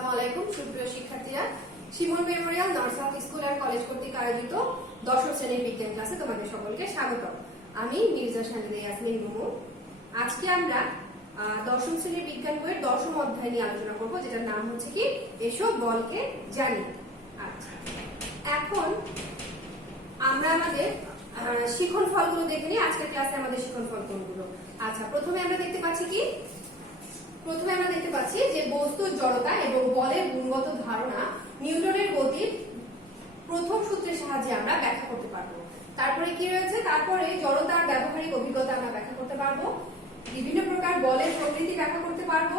আসসালামু আলাইকুম সুপ্রিয় শিক্ষার্থীরা, Shimul memorial north south school and college কর্তৃক আয়োজিত দশম শ্রেণীর বিজ্ঞান ক্লাসে তোমাদের সকলকে স্বাগত। আমি মির্জা শাহিদা ইয়াসমিন মুমু। আজকে আমরা দশম শ্রেণীর বিজ্ঞান বইয়ের দশম অধ্যায় নিয়ে আলোচনা করব, যেটার নাম হচ্ছে কি এসো বলকে জানি। আচ্ছা, এখন আমরা আমাদের শিখন ফলগুলো দেখে নিই। আজকের ক্লাসে আমাদের শিখন ফল কোনগুলো? আচ্ছা, প্রথমে আমরা দেখতে পাচ্ছি যে বস্তুর জড়তা এবং বলের গুণগত ধারণা নিউটনের গতির প্রথম সূত্রের সাহায্যে আমরা ব্যাখ্যা করতে পারবো। তারপরে কি রয়েছে? তারপরে জড়তার ব্যবহারিক অভিজ্ঞতা আমরা ব্যাখ্যা করতে পারবো, বিভিন্ন প্রকার বলের প্রকৃতি ব্যাখ্যা করতে পারবো,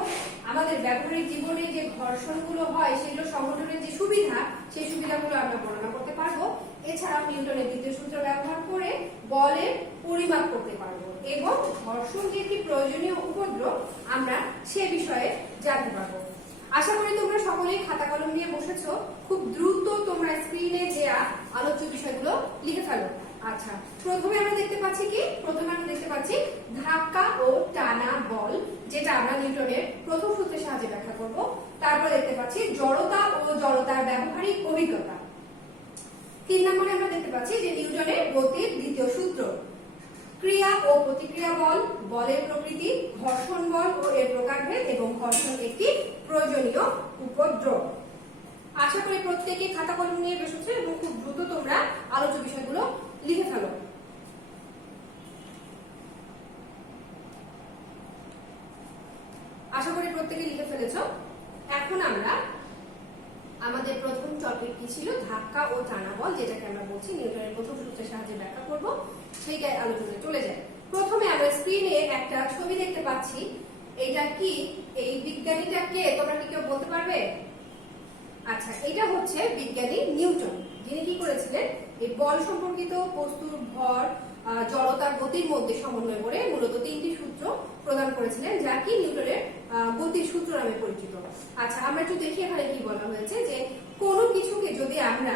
আমাদের ব্যবহারিক জীবনে যে ঘর্ষণগুলো হয় সেগুলো সংগঠনের যে সুবিধা, সেই সুবিধাগুলো আমরা বর্ণনা করতে পারবো। এছাড়াও নিউটনের দ্বিতীয় সূত্র ব্যবহার করে বলের পরিমাপ করতে পারবো এবং ঘর্ষণ যে একটি প্রয়োজনীয় উপদ্রব আমরা সে বিষয়ে জানতে পারবো। আশা করি তোমরা সকলেই খাতা কলম নিয়ে বসেছো। খুব দ্রুত তোমরা স্ক্রিনে দেয়া আলোচ্য বিষয়গুলো লিখে ফেলো। আচ্ছা, প্রথমে আমরা দেখতে পাচ্ছি ধাক্কা ও টানা বল, যেটা আমরা নিউটনের প্রথম সূত্রের সাহায্যে ব্যাখ্যা করব। তারপর দেখতে পাচ্ছি জড়তা ও জড়তার ব্যবহারিক অভিজ্ঞতা। 3 নম্বরে আমরা দেখতে পাচ্ছি যে নিউটনের গতির দ্বিতীয় সূত্র, ক্রিয়া ও প্রতিক্রিয়া বল, বলের প্রকৃতি, ঘর্ষণ বল ও এর প্রকারভেদ এবং ঘর্ষণ একটি প্রয়োজনীয় উপদ্রব। আশা করি প্রত্যেকে খাতা কলম নিয়ে বসেছো এবং খুব দ্রুত তোমরা আলোচ্য বিষয়গুলো লিখে ফেলো। আশা করি প্রত্যেকে লিখে ফেলেছো। এখন আমরা আমাদের প্রথম টপিক কি ছিল? ধাক্কা ও টানা বল, যেটাকে আমরা বলছি নিউটনের প্রথম সূত্রের সাহায্যে ব্যাখ্যা করব। সেইটাই আলোচনায় চলে যায়। প্রথমে আমরা স্ক্রিনে একটা ছবি দেখতে পাচ্ছি। এটা কি? এই বিজ্ঞানীটা কে? তোমরা কি কেউ বলতে পারবে? আচ্ছা, এটা হচ্ছে বিজ্ঞানী নিউটন, যিনি কি করেছিলেন এই বল সম্পর্কিত বস্তুর ভর, জড়তা, গতির মধ্যে সমন্বয় করে মূলত 3টি সূত্র প্রদান করেছিলেন, যা কি নিউটনের গতির সূত্র নামে পরিচিত। আচ্ছা, আমরা একটু দেখি এখানে কি বলা হয়েছে যে কোনো কিছুকে যদি আমরা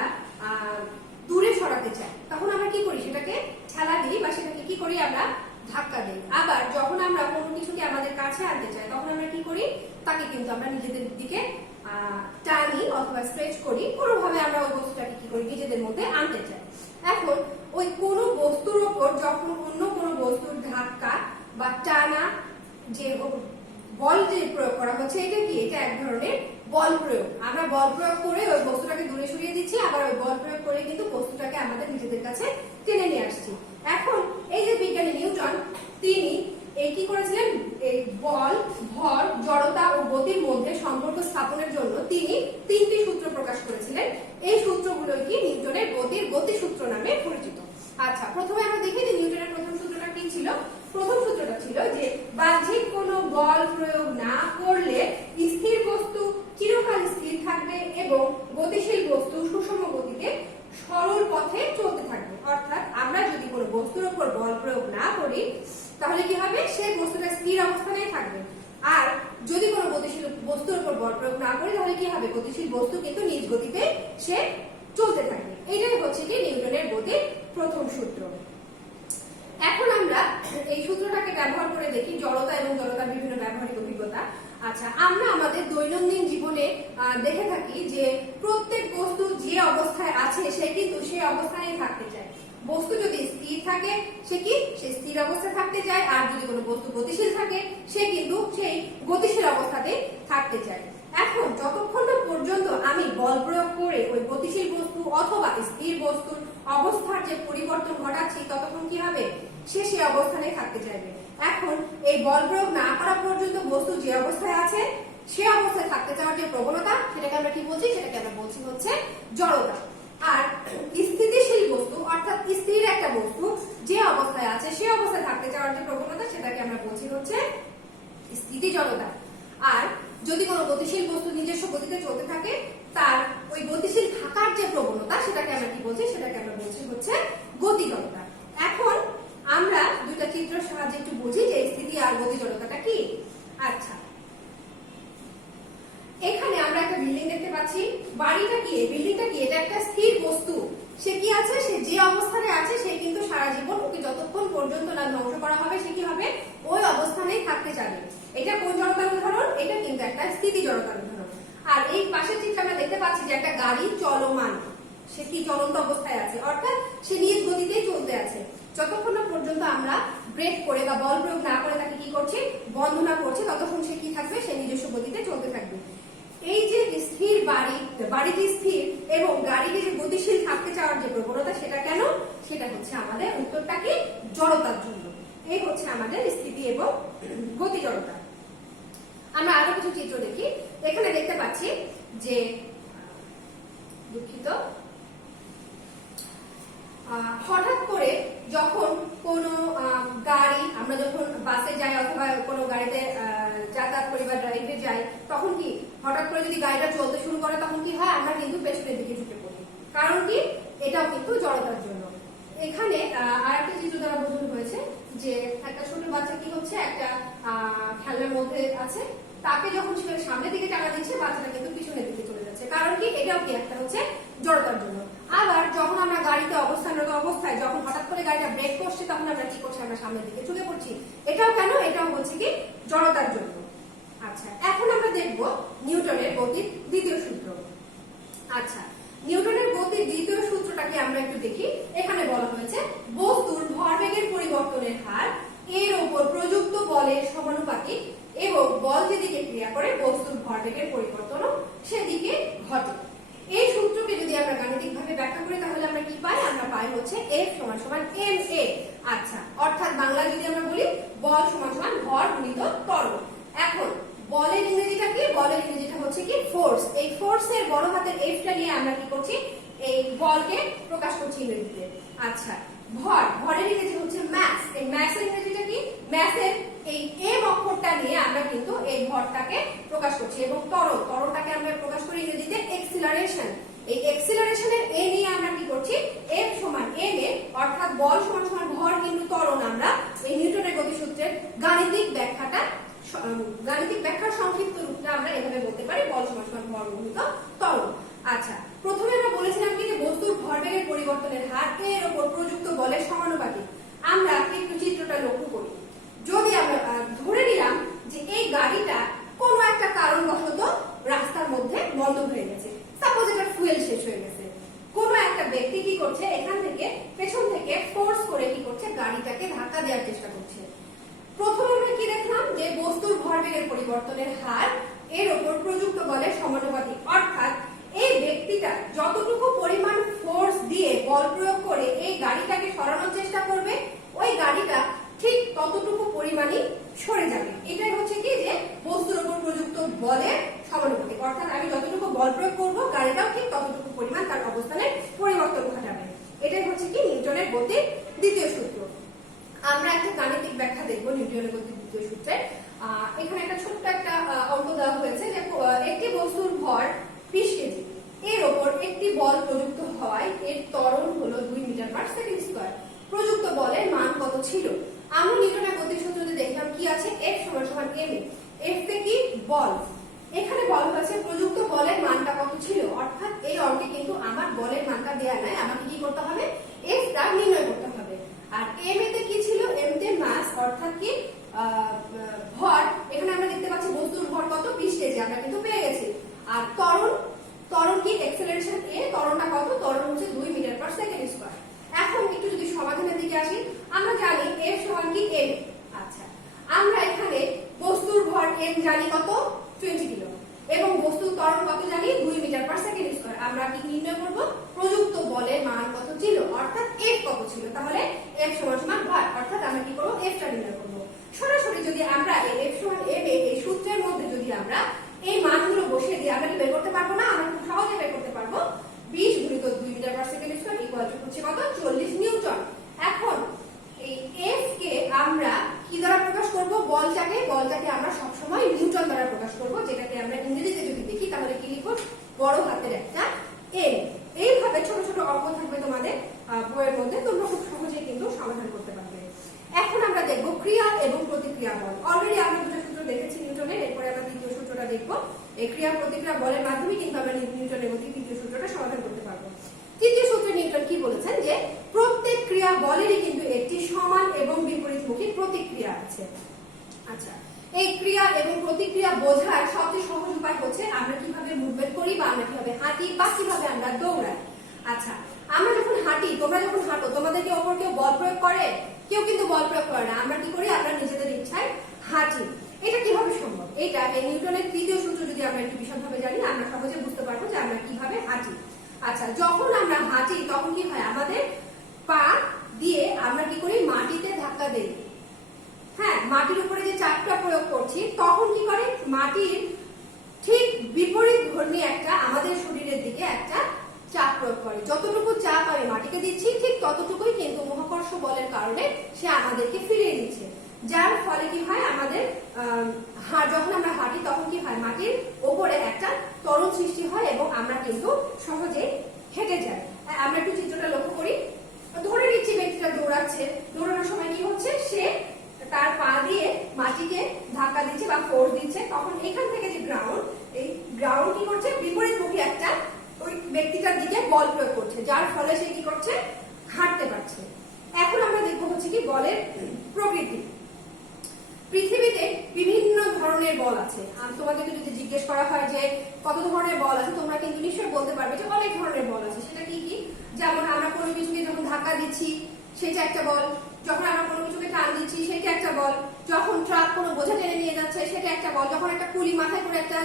দূরে সরাতে চাই তখন আমরা কি করি? সেটাকে ঠেলা দিই বা সেটাকে কি করি? আমরা ধাক্কা দিই। আবার যখন আমরা কোনো কিছুকে আমাদের কাছে আনতে চাই তখন আমরা কি করি? তাকে কিন্তু আমরা নিজেদের দিকে টানি অথবা স্ট্রেচ করি, কোনোভাবে আমরা ওই বস্তুটাকে কি করি? নিজেদের মধ্যে আনতে চাই। এখন ওই কোনো বস্তুর ওপর যখন অন্য কোনো বস্তুর ধাক্কা বা টানা যে বল যে প্রয়োগ করা হচ্ছে, এটা কি? এটা এক ধরনের বল প্রয়োগ। আমরা বল প্রয়োগ করে ওই বস্তুটাকে দূরে সরিয়ে দিচ্ছি, আবার ওই বল প্রয়োগ করে কিন্তু বস্তুটাকে আমাদের নিজেদের কাছে টেনে নিয়ে আসছি। এখন এই যে বিজ্ঞানী নিউটন, তিনি এই কি করেছিলেন? এই বল, ভর, জড়তা ও গতির মধ্যে সম্পর্ক স্থাপনের জন্য তিনি 3টি সূত্র প্রকাশ করেছিলেন। এই সূত্রগুলো কি নিউটনের গতিসূত্র নামে পরিচিত। আচ্ছা, প্রথমে আমরা দেখি যে নিউটনের প্রথম সূত্রটা কি ছিল। প্রথম সূত্রটা ছিল যে বাহ্যিক কোনো বল প্রয়োগ না করলে স্থির বস্তু চিরকাল স্থির থাকবে এবং গতিশীল বস্তু সুষম গতিতে সরল পথে চলতে থাকবে। অর্থাৎ আমরা যদি কোনো বস্তুর উপর বল প্রয়োগ না করি তাহলে কি হবে? সেই বস্তুটা স্থির অবস্থানে থাকবে। আর যদি কোনো গতিশীল বস্তুর উপর বল প্রয়োগ না করি তাহলে কি হবে? গতিশীল বস্তু কিন্তু নিজ গতিতে সে চলতে থাকবে। এটাই হচ্ছে কি নিউটনের গতির প্রথম সূত্র। এখন আমরা এই সূত্রটাকে ব্যবহার করে দেখি জড়তা এবং জড়তার বিভিন্ন ব্যবহারিক অভিজ্ঞতা। আচ্ছা, আমরা আমাদের দৈনন্দিন জীবনে দেখে থাকি যে প্রত্যেক বস্তু যে অবস্থায় আছে সে কিন্তু সেই অবস্থায় থাকতে চায়। বস্তু যদি স্থির থাকে সে স্থির অবস্থায় থাকতে চায়, আর যদি কোনো বস্তু গতিশীল থাকে সে কিন্তু সেই গতিশীল অবস্থাতে থাকতে চায়। এখন যতক্ষণ না পর্যন্ত আমি বল প্রয়োগ করে ওই গতিশীল বস্তু অথবা স্থির বস্তুর অবস্থার যে পরিবর্তন ঘটাচ্ছি ততক্ষণ কি হবে? সে সেই অবস্থানে থাকতে চাইবে। এখন এই বল প্রয়োগ না করা পর্যন্ত বস্তু যে অবস্থায় আছে সে অবস্থায় থাকতে চাওয়ার যে প্রবণতা, সেটাকে আমরা কি বলছি? সেটাকে আমরা বলছি হচ্ছে জড়তা। আর স্থিতিশীল বস্তু অর্থাৎ স্থির একটা বস্তু যে অবস্থায় আছে সে অবস্থায় থাকতে চাওয়ার যে প্রবণতা, সেটাকে আমরা বলছি হচ্ছে স্থিতি জড়তা। আর যদি কোনো গতিশীল বস্তু নিজস্ব গতিতে চলতে থাকে তার ওই গতিশীল থাকার যে প্রবণতা, সেটাকে আমরা কি বলছি? সেটাকে আমরা বলছি হচ্ছে গতি জড়তা। এখন আমরা দুইটা চিত্রের সাহায্যে একটু বুঝি যে স্থিতি আর গতি জড়তাটা কি। আচ্ছা, এখানে আমরা একটা বিল্ডিং দেখতে পাচ্ছি। বাড়িটা কি? বিল্ডিংটা কি? এটা একটা স্থির বস্তু। সে কি আছে? সে যে অবস্থানে আছে সে কিন্তু সারা জীবন ওকে যতক্ষণ পর্যন্ত না ধ্বংস করা হবে সে কি হবে? ওই অবস্থানেই থাকতে চাবে। এটা কোন জড়তার উদাহরণ? এটা কিন্তু একটা স্থিতি জড়তার উদাহরণ। আর এই পাশের চিত্রে আমরা দেখতে পাচ্ছি যে একটা গাড়ি চলমান, সে কি চলন্ত অবস্থায় আছে, অর্থাৎ সে নিজ গতিতেই চলতে আছে। যতক্ষণ না পর্যন্ত আমরা ব্রেক করে বা বল প্রয়োগ না করে তাকে কি করছি, বন্ধ না করছি, ততক্ষণ সে কি থাকবে, সে নিজস্ব গতিতে চলতে থাকবে। এই যে স্থির বাড়িটি স্থির এবং গাড়িটি যে গতিশীল থাকতে চাওয়ার যে প্রবণতা, সেটা কেন? সেটা হচ্ছে আমাদের উত্তরটা কি, জড়তার জন্য। এই হচ্ছে আমাদের স্থিতি এবং গতি জড়তা। আমরা আরো কিছু চিত্র দেখি। এখানে দেখতে পাচ্ছি যে, দুঃখিত, হঠাৎ করে যখন কোনো গাড়ি, আমরা যখন বাসে যাই অথবা কোনো গাড়িতে যাতায়াত করি বা ড্রাইভে যাই, তখন কি হঠাৎ করে যদি গাড়িটা চলতে শুরু করে তখন কি হয়, আমরা কিন্তু পেছনের দিকে ঝুঁকে পড়ি। কারণ কি, এটাও কিন্তু জড়তার জন্য। এখানে আরেকটা চিত্র দ্বারা বোঝানো হয়েছে যে একটা ছোট বাচ্চা কি হচ্ছে, একটা খেলনার মধ্যে আছে, তাকে যখন সে সামনের দিকে টানা দিচ্ছে, বাচ্চাটা কিন্তু পিছনের দিকে চলে যাচ্ছে। কারণ কি, এটাও কি একটা হচ্ছে জড়তার জন্য। আবার যখন আমরা গাড়িতে অবস্থানরত অবস্থায় যখন হঠাৎ করে গাড়িটা ব্রেক করছে, তখন আমরা কি করছি, আমরা সামনের দিকে ঝুঁকে পড়ছি। এটাও কেন, এটাও হচ্ছে কি জড়তার জন্য। আচ্ছা, এখন আমরা দেখব নিউটনের গতির দ্বিতীয় সূত্র। আচ্ছা, নিউটনের গতির দ্বিতীয় সূত্রটাকে আমরা একটু দেখি। এখানে বলা হয়েছে বস্তুর ভরবেগের পরিবর্তনের হার এর উপর প্রযুক্ত বলের সমানুপাতিক এবং বল যেদিকে ক্রিয়া করে বস্তুর ভরবেগের পরিবর্তনও সেদিকে ঘটে। এই সূত্রকে যদি আমরা গাণিতিকভাবে ব্যাখ্যা করি তাহলে আমরা কি পাই, আমরা পাই হচ্ছে F সমান সমান ma। আচ্ছা, অর্থাৎ বাংলায় যদি আমরা বলি বল সমান সমান ভর গুণিত ত্বরণ। এখন বলের ইংরেজিটা কি, বলের ইংরেজিটা হচ্ছে কি ফোর্স। এই ফোর্সের বড় হাতের F টা নিয়ে আমরা কি করছি, এই বলকে প্রকাশ করছি ইংরেজিতে। আচ্ছা, ভরের ইংরেজি হচ্ছে ম্যাস। এই ম্যাসের ইংরেজিটা কি, ম্যাসের এই m অক্ষরটা নিয়ে আমরা কিন্তু এই ভরটাকে প্রকাশ করছি। এবং ত্বরণটাকে আমরা প্রকাশ করি ইংরেজিতে এক্সিলারেশন। এই এক্সিলারেশনের a নিয়ে আমরা কি করছি, F সমান ma, অর্থাৎ বল সমান সমান ভর কিন্তু ত্বরণ। আমরা এই নিউটনের গতিসূত্রের গাণিতিক ব্যাখ্যার সংক্ষিপ্ত রূপটা আমরা এভাবে বলতে পারি, বল সমান সমান ভর গুণিত ত্বরণ। আচ্ছা, প্রথমে আমরা বলেছিলাম কি যে বস্তুর ভরবেগের পরিবর্তনের হার এর উপর প্রযুক্ত বলের সমানুপাতিক। আমরা একটু চিত্রটা লক্ষ্য করি। যদি আমরা ধরে নিলাম যে এই গাড়িটা কোনো একটা কারণবশত রাস্তার মধ্যে বন্ধ হয়ে গেছে, সাপোজ এটা ফুয়েল শেষ হয়ে গেছে, কোনো একটা ব্যক্তি কি করছে, এখান থেকে পেছন থেকে ফোর্স করে কি করছে, গাড়িটাকে ধাক্কা দেওয়ার চেষ্টা করছে। প্রথমে আমরা কি দেখলাম যে বস্তুর ভরবেগের পরিবর্তনের হার এর উপর প্রযুক্ত বলের সমানুপাতিক, অর্থাৎ এই ব্যক্তিটা যতটুকু পরিমাণ ফোর্স দিয়ে বল প্রয়োগ করে এই গাড়িটাকে সরানোর চেষ্টা করবে, ওই গাড়িটা ঠিক ততটুকু পরিমাণই সরে যাবে। এটাই হচ্ছে কি যে বস্তুর উপর প্রযুক্ত বলের সমানুপাতিক, অর্থাৎ আমি যতটুকু বল প্রয়োগ করব গাড়িটাও ঠিক ততটুকু পরিমাণ তার অবস্থানের পরিবর্তন ঘটাবে। এটাই হচ্ছে কি নিউটনের গতির দ্বিতীয় সূত্র। আমরা একটা গাণিতিক ব্যাখ্যা দেখবো নিউটনের গতির দ্বিতীয় সূত্রে। এখানে একটা ছোট্ট একটা অঙ্ক দেওয়া হয়েছে যে একটি বস্তুর ভর 20 কেজি, এর ওপর একটি বল প্রযুক্ত হয়, এর ত্বরণ হলো 2 মিটার পার সেকেন্ড স্কয়ার। প্রযুক্ত বলের মান কত ছিল? আমরা নিউটনের গতির সূত্রতে দেখলাম কি আছে, F সমান সমান ma। F তে কি বল, এখানে বলা হয়েছে প্রযুক্ত বলের মানটা কত ছিল, অর্থাৎ এই অঙ্কে কিন্তু আমার বলের মানটা দেয়া নাই, আমাকে কি করতে হবে, F টা নির্ণয় করতে হবে। আর ma তে কি ছিল, m তে মাস, অর্থাৎ কি ভর। এখানে আমরা দেখতে পাচ্ছি বস্তুর ভর কত, 20 কেজি, আমরা কিন্তু পেয়ে গেছি। আর ত্বরণ কি অ্যাক্সেলারেশন a, ত্বরণটা কত, ত্বরণ হচ্ছে 2 মিটার পার সেকেন্ড স্কয়ার। এখন একটু যদি সমাধানের দিকে আসি, আমরা জানি F সমান কি m। আচ্ছা, আমরা এখানে বস্তুর ভর m জানি কত, 20 কিলো, এবং বস্তুর ত্বরণ কত জানি, 2 মিটার পার সেকেন্ড স্কয়ার। আমরা কি নির্ণয় করব, প্রযুক্ত বলের মান কত ছিল, অর্থাৎ F কত ছিল। তাহলে F সমান সমান ভর, অর্থাৎ আমরা কি করব, F টা নির্ণয় করব। সরাসরি যদি আমরা এই F সমান m এই সূত্রের মধ্যে যদি আমরা এই মানগুলো বসিয়ে দিই, আমরা কি বের করতে পারবো না? আমরা খুব সহজে বের করতে পারবো। 20 গুণিত 2 metre per second square equal to হচ্ছে কত, 40 নিউটন। এখন এই F কে আমরা কি দ্বারা প্রকাশ করব, বলটাকে আমরা সবসময় নিউটন দ্বারা প্রকাশ করব, যেটাকে আমরা ইংরেজিতে যদি দেখি তাহলে কি লিখব, বড় হাতের একটা n। এইভাবে ছোট ছোট অঙ্ক থাকবে তোমাদের বইয়ের মধ্যে, তোমরা খুব সহজেই কিন্তু সমাধান করতে পারবে। এখন আমরা দেখব ক্রিয়া এবং প্রতিক্রিয়া বল। অলরেডি আমরা দুটো সূত্র দেখেছি নিউটনের, এরপরে আমরা দ্বিতীয় সূত্রটা দেখব। এই ক্রিয়া প্রতিক্রিয়া বলের মাধ্যমে কিন্তু আমরা নিউটনের গতির তৃতীয় সূত্রটা সমাধান করতে পারবো। তৃতীয় সূত্রে নিউটন কি বলেছেন যে প্রত্যেক ক্রিয়া বলেরই কিন্তু একটি সমান এবং বিপরীতমুখী প্রতিক্রিয়া আছে। আচ্ছা, এই ক্রিয়া এবং প্রতিক্রিয়া বোঝার সবচেয়ে সহজ উপায় হচ্ছে আমরা কিভাবে মুভমেন্ট করি বা আমরা কিভাবে হাঁটি বা কিভাবে আমরা দৌড়াই। আচ্ছা, আমরা যখন হাঁটি, তোমরা যখন হাঁটো, তোমাদেরকে ওপর কেউ বল প্রয়োগ করে? কেউ কিন্তু বল প্রয়োগ করে না। আমরা কি করি? আমরা নিজেদের ইচ্ছায় হাঁটি। এটা কিভাবে সম্ভব? এটা এই নিউটনের তৃতীয় সূত্র যদি আমরা একটু বিশদভাবে জানি, আমরা সহজে বুঝতে পারবো যে আমরা কিভাবে হাঁটি। আচ্ছা, যখন আমরা হাঁটি তখন কি হয়? আমাদের পা দিয়ে আমরা কি করি? মাটিতে ধাক্কা দেই। হ্যাঁ, মাটির উপরে যে চাপটা প্রয়োগ করছি তখন কি করে? মাটির ঠিক বিপরীত ধর্মী একটা আমাদের শরীরের দিকে একটা চাপ প্রয়োগ করে। যতটুকু চাপ আমি মাটিকে দিচ্ছি ঠিক ততটুকুই কিন্তু মহাকর্ষ বলের কারণে সে আমাদেরকে ফিরিয়ে দিচ্ছে। যার ফলে কি হয়? আমাদের যখন আমরা হাঁটি তখন কি হয়? মাটির ওপরে একটা ত্বরণ সৃষ্টি হয় এবং আমরা কিন্তু সহজে হেঁটে যাই। আমরা একটু চিত্রটা লক্ষ্য করি। ধরে নিচ্ছি ব্যক্তিটা দৌড়াচ্ছে, দৌড়ানোর সময় কি হচ্ছে? সে তার পা দিয়ে মাটিকে ধাক্কা দিচ্ছে বা ফোর্স দিচ্ছে। তখন এখান থেকে যে গ্রাউন্ড, এই গ্রাউন্ড কি করছে? বিপরীতমুখী একটা ওই ব্যক্তিটার দিকে বল প্রয়োগ করছে, যার ফলে সে কি করছে? হাঁটতে পারছে। এখন আমরা দেখবো হচ্ছে কি বলের প্রকৃতি। পৃথিবীতে বিভিন্ন ধরনের বল আছে। তোমাদেরকে যদি জিজ্ঞেস করা হয় যে কত ধরনের বল আছে, তোমরা কিন্তু নিশ্চয়ই বলতে পারবে যে অনেক ধরনের বল আছে। সেটা কি কি? যেমন আমরা কোনো কিছুকে যখন ধাক্কা দিচ্ছি সেটা একটা বল, যখন আমরা কোনো কিছুকে টান দিচ্ছি সেটা একটা বল, যখন ট্রাক কোনো বোঝা টেনে নিয়ে যাচ্ছে সেটা একটা বল, যখন একটা কুলি মাথায় করে একটা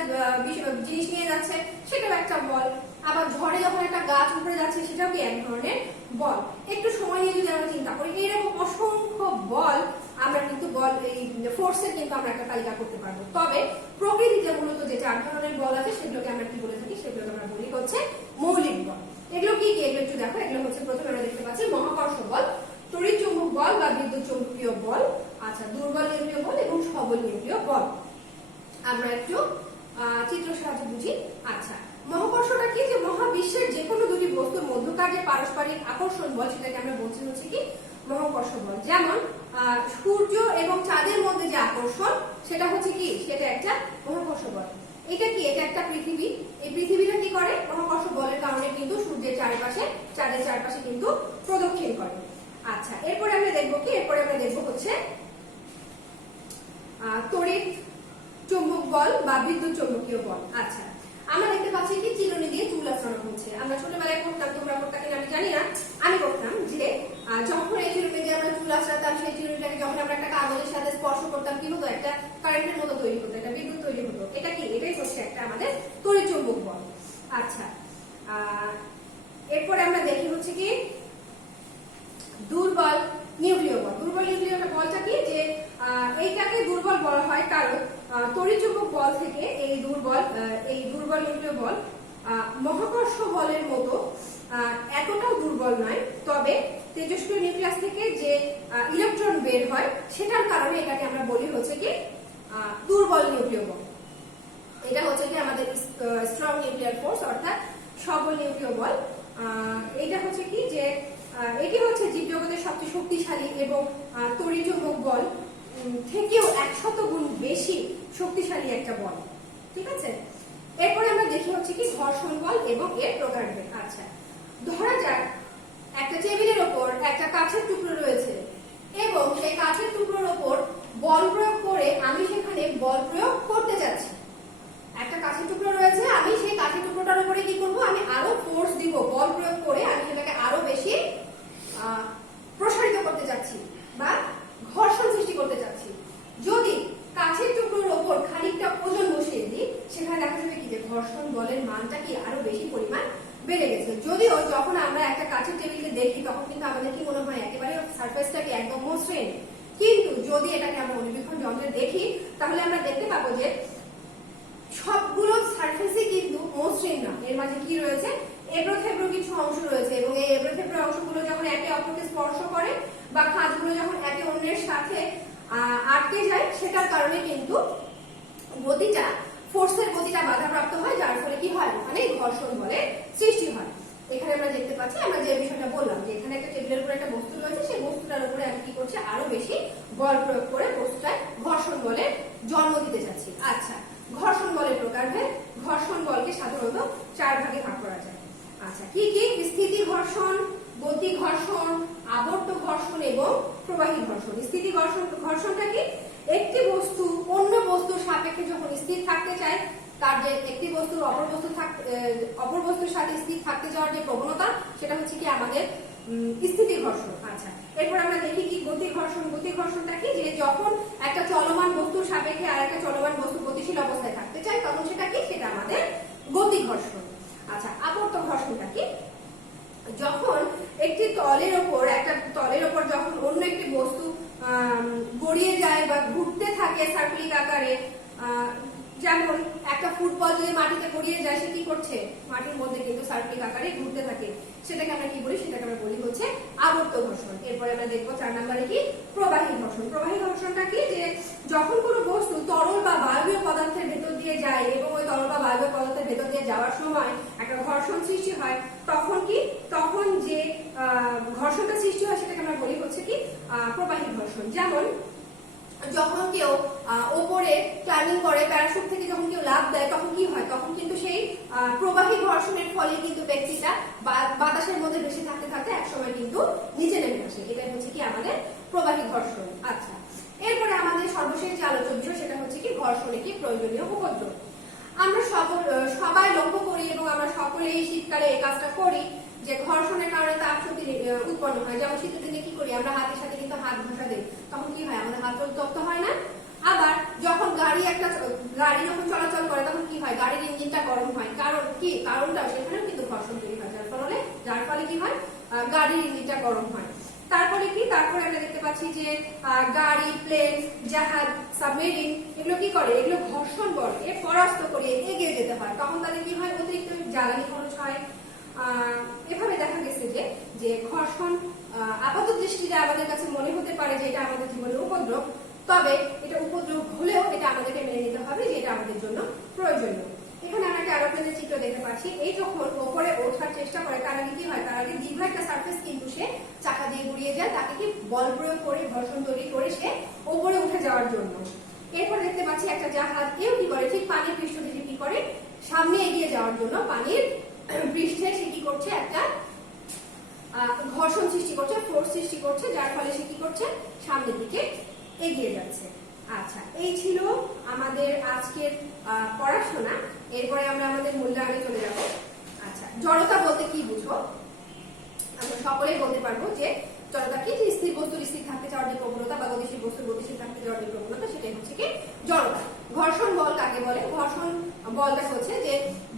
জিনিস নিয়ে যাচ্ছে সেটাও একটা বল, আবার ঝড়ে যখন একটা গাছ উপরে যাচ্ছে সেটাও কি এক ধরনের বল। একটু সময় নিয়ে যদি আমরা চিন্তা করি, এইরকম অসংখ্য বল আমরা কিন্তু বল এই ফোর্সের কিন্তু আমরা একটা তালিকা করতে পারবো। তবে প্রকৃতিতে মূলত যে 4 ধরনের বল আছে সেগুলোকে আমরা কি বলে থাকি? সেগুলোকে আমরা বলি হচ্ছে মৌলিক বল। এগুলো কি কি? এগুলো একটু দেখো। এগুলো হচ্ছে প্রথমে আমরা দেখতে পাচ্ছি মহাকর্ষ বল, তড়িৎ চৌম্বক বল বা বিদ্যুৎ চৌম্বকীয় বল, আচ্ছা দুর্বল নিউক্লিয় বল এবং সবল নিউক্লিয় বল। আমরা একটু চিত্র সাহায্যে বুঝি। আচ্ছা, মহাকর্ষটা কি? যে মহাবিশ্বের যে কোনো দুটি বস্তুর মধ্যকার যে পারস্পরিক আকর্ষণ বল সেটাকে আমরা বলছি হচ্ছে কি? মহাকর্ষ বল। যেমন সূর্য এবং চাঁদের মধ্যে যে আকর্ষণ সেটা হচ্ছে কি? সেটা একটা মহাকর্ষ বল। এটা কি? এটা একটা পৃথিবী। এই পৃথিবীটা কি করে? মহাকর্ষ বলের কারণে কিন্তু সূর্যের চারপাশে, চাঁদের চারপাশে কিন্তু প্রদক্ষিণ করে। আচ্ছা, এরপরে আমরা দেখবো কি? এরপরে আমরা দেখবো হচ্ছে তড়িৎ চৌম্বক বল বা বিদ্যুৎ চৌম্বকীয় বল। আচ্ছা, আমরা দেখতে পাচ্ছি কি? চিরুনি দিয়ে চুল আঁচড়ানো হচ্ছে। আমরা ছোটবেলায় করতাম, তোমরা করতা কিনা আমি জানি না, আমি করতাম যে যখন এই চিরুনি দিয়ে আমরা চুল আঁচড়াতাম সেই চিরুনিটাকে যখন আমরা একটা কাগজের সাথে স্পর্শ করতাম কি হতো? একটা কারেন্টের মতো তৈরি হতো, একটা বিদ্যুৎ তৈরি হতো। এটা কি? এটাই হচ্ছে একটা আমাদের তড়িৎ চৌম্বক বল। আচ্ছা, এরপরে আমরা দেখি হচ্ছে কি? দুর্বল নিউক্লিয় বল। দুর্বল নিউক্লিয় বলটা কি? যে এইটাকে দুর্বল বলা হয় কারণ তড়িৎ চৌম্বক বল থেকে এই দুর্বল নিউক্লিয় বল মহাকর্ষ বলের মতো এতটাও দুর্বল নয়। তবে তেজস্ক্রিয় নিউক্লিয়াস থেকে যে ইলেকট্রন বের হয় সেটার কারণে এটাকে আমরা বলি হচ্ছে কি? দুর্বল নিউক্লিয় বল। এটা হচ্ছে কি আমাদের স্ট্রং নিউক্লিয়ার ফোর্স অর্থাৎ সবল নিউক্লিয় বল। এটা হচ্ছে কি? যে এটি হচ্ছে জীবজগতের সবচেয়ে শক্তিশালী এবং তড়িৎ চৌম্বক বল থেকেও 100 গুণ বেশি শক্তিশালী একটা বল। ঠিক আছে, এরপরে আমরা দেখি হচ্ছে কি? ঘর্ষণ বল এবং এর প্রকারভেদ। আচ্ছা, ধরা যাক একটা টেবিলের ওপর একটা কাঠের টুকরো রয়েছে এবং সেই কাঠের টুকরোর ওপর বল প্রয়োগ করে আমি সেখানে বল প্রয়োগ করতে যাচ্ছি। একটা কাঠের টুকরো রয়েছে, আমি সেই কাঠের টুকরোটার উপরে কি করব? আমি আরো ফোর্স দিব, বল প্রয়োগ করে আমি সেটাকে আরো বেশি প্রসারিত করতে যাচ্ছি বা ঘর্ষণ সৃষ্টি করতে যাচ্ছি। যদি কাঠের টুকরোর ওপর খানিকটা ওজন বসিয়ে দিই, সেখানে দেখা যাবে কি? যে ঘর্ষণ বলের মানটা কি আরো বেশি পরিমাণ বেড়ে গেছে। যদিও যখন আমরা একটা কাঠের টেবিলকে দেখি তখন কিন্তু আমাদের কি মনে হয়? একেবারে সারফেসটাকে একদম মসৃণ। কিন্তু যদি এটাকে আমরা অনুবীক্ষণ যন্ত্রে দেখি তাহলে আমরা দেখতে পাবো যে সবগুলো সারফেসই কিন্তু মসৃণ না। এর মাঝে কি রয়েছে? এবড়ো থেবড়ো কিছু অংশ রয়েছে এবং এই এবড়ো থেবড়ো অংশগুলো যখন একে অপরকে স্পর্শ করে বা খাঁজগুলো যখন একে অন্যের সাথে আটকে যায় সেটার কারণে কিন্তু গতিটা, ফোর্সের গতিটা বাধাপ্রাপ্ত হয়, যার ফলে কি হয়? ওখানে ঘর্ষণ বলের সৃষ্টি হয়। এখানে আমরা দেখতে পাচ্ছি, আমরা যে বিষয়টা বললাম যে এখানে একটা টেবিলের উপরে একটা বস্তু রয়েছে, সেই বস্তুটার উপরে আমি কি করছি? আরো বেশি বল প্রয়োগ করে বস্তুটায় ঘর্ষণ বলের জন্ম দিতে যাচ্ছি। আচ্ছা, ঘর্ষণ বলের প্রকারভেদ। ঘর্ষণ বলকে সাধারণত 4 ভাগে ভাগ করা যায়। আচ্ছা, কি কি? স্থিতি ঘর্ষণ, গতি ঘর্ষণ, আবর্ত ঘর্ষণ এবং প্রবাহী ঘর্ষণ। স্থিতি ঘর্ষণটা কি? একটি বস্তু অন্য বস্তুর সাপেক্ষে যখন স্থির থাকতে চায় তার যে একটি বস্তুর অপর বস্তুর সাথে স্থির থাকতে যাওয়ার যে প্রবণতা, সেটা হচ্ছে কি আমাদের স্থিতি ঘর্ষণ। আচ্ছা, এরপর আমরা দেখি কি গতি ঘর্ষণ। গতি ঘর্ষণটা কি, যে যখন একটা চলমান বস্তুর সাপেক্ষে আর একটা চলমান বস্তু গতিশীল অবস্থায় থাকতে চায় তখন সেটা কি, সেটা আমাদের গতি ঘর্ষণ। আচ্ছা, আবর্ত ঘর্ষণটা কি, যখন একটি একটা তলের ওপর যখন অন্য একটি বস্তু গড়িয়ে যায় বা ঘুরতে থাকে সার্কুলিক আকারে, যেমন একটা ফুটবল যদি মাটিতে গড়িয়ে যায়, সে কি করছে, মাটির মধ্যে কিন্তু সার্কুলিক আকারে ঘুরতে থাকে, সেটাকে আমরা কি বলি, সেটাকে আমরা বলি হচ্ছে আবর্ত ঘর্ষণ। এরপরে আমরা দেখবো 4 নম্বরে কি, প্রবাহী ঘর্ষণ। প্রবাহী ঘর্ষণটা কি, যে যখন কোনো বস্তু তরল বা বায়বীয় পদার্থের ভেতর দিয়ে যায় এবং ওই তরল বা বায়বীয় পদার্থের ভেতর দিয়ে যাওয়ার সময় একটা ঘর্ষণ সৃষ্টি হয়, তখন কি, তখন যে ঘর্ষণটা সৃষ্টি হয় সেটাকে আমরা বলি হচ্ছে কি প্রবাহী ঘর্ষণ। যেমন যখন কেউ ওপরে ক্লাইম্বিং করে, প্যারাশুট থেকে যখন কেউ লাফ দেয়, তখন কি হয়, তখন কিন্তু সেই প্রবাহী ঘর্ষণের ফলে কিন্তু ব্যক্তিটা বাতাসের মধ্যে বেশি থাকতে থাকতে একসময় কিন্তু নিচে নেমে আসে। এটাই হচ্ছে কি আমাদের প্রবাহী ঘর্ষণ। আচ্ছা, এরপরে আমাদের সর্বশেষ যে আলোচ্য বিষয় সেটা হচ্ছে কি ঘর্ষণে কি প্রয়োজনীয় উপদ্রব। আমরা সবাই লক্ষ্য করি এবং আমরা সকলেই শীতকালে এই কাজটা করি, যে ঘর্ষণের কারণে তাপ শক্তি উৎপন্ন হয়। যেমন শীতের দিনে কি করি, আমরা হাতের সাথে কিন্তু হাত ঘষা দিই, তখন কি হয়, আমাদের হাত উত্তপ্ত হয় না। আবার যখন গাড়ি যখন চলাচল করে তখন কি হয়, গাড়ির ইঞ্জিনটা গরম হয়, কারণ কি, কারণটা সেখানেও কিন্তু ঘর্ষণ তৈরি হয়, যার ফলে কি হয়, গাড়ির ইঞ্জিনটা গরম হয়। তারপরে আমরা দেখতে পাচ্ছি যে গাড়ি, প্লেন, জাহাজ, সাবমেরিন এগুলো কি করে, এগুলো ঘর্ষণ বলকে পরাস্ত করে এগিয়ে যেতে হয়, তখন তাদের কি হয়, অতিরিক্ত জ্বালানি খরচ হয়। এভাবে দেখা গেছে যে ঘর্ষণ আপাত দৃষ্টিতে আমাদের কাছে মনে হতে পারে যে এটা আমাদের জীবনের উপদ্রব, তবে এটা উপদ্রব হলেও এটা আমাদেরকে মেনে নিতে হবে যে এটা আমাদের জন্য প্রয়োজনীয়। এখানে আমরা একটা এরোপ্লেনের চিত্র দেখতে পাচ্ছি। এই যখন ওপরে ওঠার চেষ্টা করে, তার আগে কি হয়, তার আগে দীর্ঘ একটা সারফেস কিন্তু সে চাকা দিয়ে ঘুরিয়ে যায়, তাকে কি বল প্রয়োগ করে ঘর্ষণ তৈরি করে সে ওপরে উঠে যাওয়ার জন্য। এরপর দেখতে পাচ্ছি একটা জাহাজ, কেউ কি করে, ঠিক পানির পৃষ্ঠদেশে কি করে, সামনে এগিয়ে যাওয়ার জন্য পানির পৃষ্ঠে সে কি করছে, একটা ঘর্ষণ সৃষ্টি করছে, ফোর্স সৃষ্টি করছে, যার ফলে সে কি করছে, সামনের দিকে এগিয়ে যাচ্ছে। আচ্ছা, এই ছিল আমাদের আজকের পড়াশোনা। এরপরে আমরা আমাদের মূল্যায়নে চলে যাব। আচ্ছা, জড়তা বলতে কি বুঝো? আমরা সকলেই বলতে পারবো যে জড়তা কি, স্থির বস্তুর স্থির থাকতে চাওয়ার যে প্রবণতা বা গতিশীল বস্তুর গতিশীল থাকতে যাওয়ার যে প্রবণতা, সেটাই হচ্ছে কি জড়তা। ঘর্ষণ বল কাকে বলে? ঘর্ষণ বলটা হচ্ছে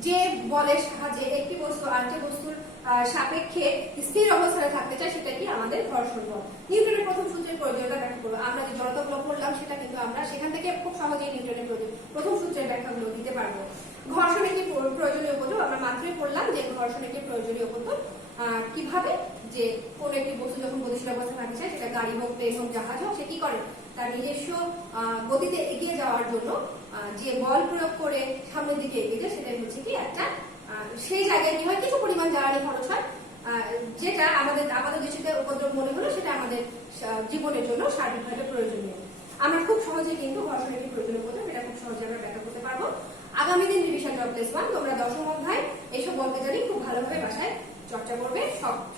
যে বলের সাহায্যে একটি বস্তু আরেকটি বস্তুর সাপেক্ষে স্থির অবস্থায় থাকতে চায়, সেটা কি আমাদের ঘর্ষণ বল। নিউটনের প্রথম সূত্রের প্রয়োজনীয়তা ব্যাখ্যা করবো। আমরা যে জড়তাগুলো পড়লাম সেটা কিন্তু আমরা সেখান থেকে খুব সহজেই নিউটনের প্রথম সূত্রের ব্যাখ্যাগুলো দিতে পারবো। ঘর্ষণ একটি প্রয়োজনীয় উপদ্রব, আমরা মাত্রই পড়লাম যে ঘর্ষণ একটি প্রয়োজনীয় উপদ্রব। কিভাবে, যে কোন একটি বস্তু যখন গতিশীল অবস্থায় থাকতে চায়, সেটা গাড়ি হোক, প্লেন হোক, জাহাজ হোক, সে কি করে, তার নিজস্ব গতিতে এগিয়ে যাওয়ার জন্য যে বল প্রয়োগ করে সামনের দিকে এগিয়ে যায়, সেটাই হচ্ছে কি একটা, সেই জায়গায় কি হয়, কিছু পরিমাণ জ্বালানি খরচ হয়, যেটা আমাদের দৃষ্টিতে উপদ্রব মনে হলো, সেটা আমাদের জীবনের জন্য সার্বিকভাবে প্রয়োজনীয়। আমরা খুব সহজে কিন্তু ঘর্ষণ একটি প্রয়োজনীয় উপদ্রব, এটা খুব সহজে আমরা ব্যাখ্যা করতে পারবো। আগামী দিন রিভিশন জব প্লেস 1 তোমরা 10ম অধ্যায় এইসব বলতে জানি খুব ভালোভাবে বাসায় চর্চা করবে।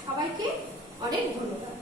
সবাইকে অনেক ধন্যবাদ।